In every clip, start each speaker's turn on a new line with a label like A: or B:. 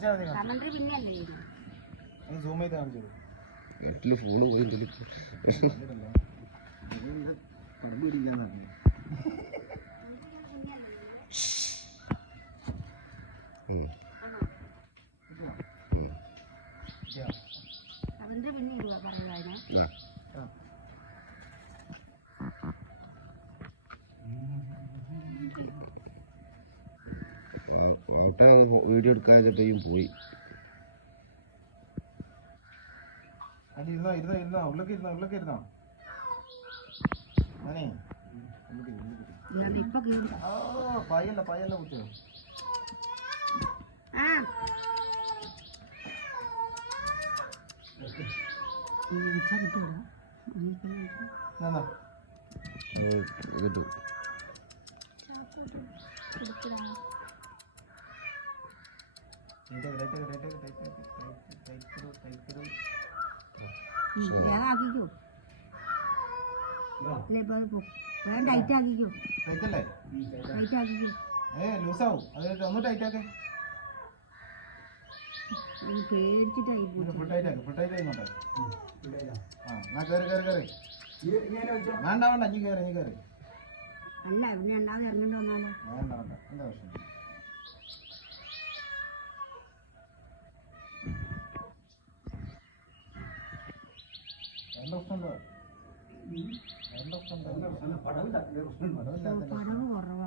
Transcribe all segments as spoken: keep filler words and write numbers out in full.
A: വീട്ടില് ഫോണ് പോയി
B: അതിന്റെ പിന്നെ ഇടുക പറയുവാനെ
A: വീഡിയോ എടുക്കാതെയും പോയി
C: ഇരുന്നോ ഇരുന്നോ ഇരുന്നോ ഉള്ളൊക്കെ ഇരുന്നോ ഉള്ളൊക്കെ ഇരുന്നോ ഞാനേ ഓ പായല്ല പായല്ല കുട്ടിയോ
B: ആക്കിക്കോ ടൈറ്റ് ആക്കിക്കോ
C: ടൈറ്റല്ലേ
B: ടൈറ്റ് ആക്കിക്കോ
C: ഏ ലൂസാവും അത് ഒന്ന് ടൈറ്റ് ആക്കേ
B: പേടിച്ചിട്ടായി
C: ഫുൾ ടൈറ്റ് ആക്കി ഫുൾ ടൈറ്റ് ആയിക്കോട്ടെ ആ എന്നാ കയറി കയറി കയറി വേണ്ട വേണ്ട നീ കയറി നീ കയറി
B: അല്ല പിന്നെ രണ്ടാമത് ഇറങ്ങേണ്ടി വന്നാലോ
C: വേണ്ട വേണ്ട എന്താ പ്രശ്നം
B: പടവ് കുറവാ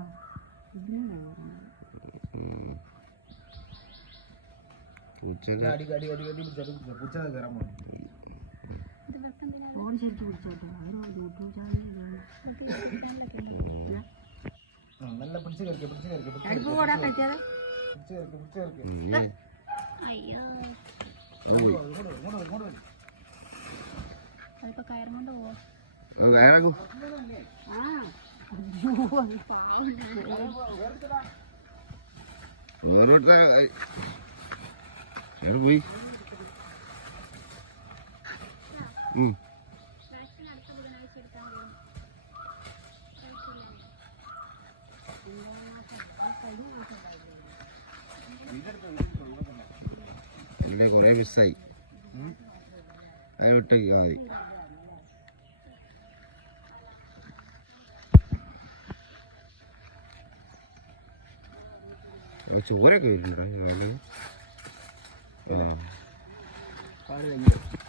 B: ഫോൺ ശരിക്കും പിടിച്ചോട്ടെ
C: നല്ല പിടിച്ച് കയറിക്കോ പിടിച്ച് കയറിക്കോ
B: അടുപ്പ് കൂടാൻ പറ്റിയത്
C: പിടിച്ച് കയറിക്കോ പിടിച്ച് കയറിക്കോ
B: അയ്യോ അതിപ്പോ കയറും കൊണ്ട് പോവോ
A: കയറാക്കും
B: ആ
A: ഓരോരുത്തർ പോയി ഇവിടെ കൊറേ മിസ്സായി അത് വിട്ടേക്ക് മതി ചോരൊക്കെ വരുന്നുണ്ടോ ആ